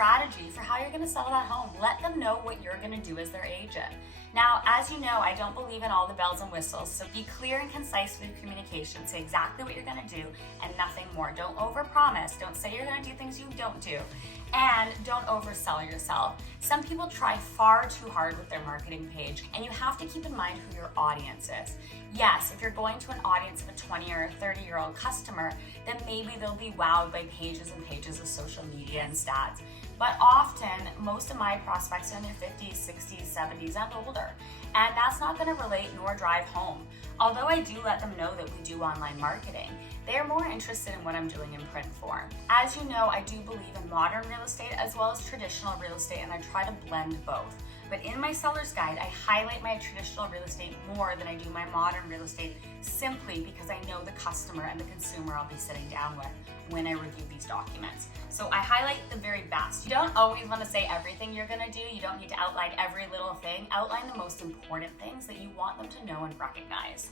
strategy for how you're going to sell that home. Let them know what you're going to do as their agent. Now, as you know, I don't believe in all the bells and whistles, so be clear and concise with your communication. Say exactly what you're going to do and nothing more. Don't overpromise. Don't say you're going to do things you don't do. And don't oversell yourself. Some people try far too hard with their marketing page, and you have to keep in mind who your audience is. Yes, if you're going to an audience of a 20 or a 30-year-old customer, then maybe they'll be wowed by pages and pages of social media and stats. But often, most of my prospects are in their 50s, 60s, 70s, and older. And that's not going to relate nor drive home. Although I do let them know that we do online marketing, they are more interested in what I'm doing in print form. As you know, I do believe in modern real estate as well as traditional real estate, and I try to blend both. But in my seller's guide, I highlight my traditional real estate more than I do my modern real estate, simply because I know the customer and the consumer I'll be sitting down with when I review these documents. So I highlight the very best. You don't always want to say everything you're going to do. You don't need to outline every little thing. Outline the most important things that you want them to know and recognize.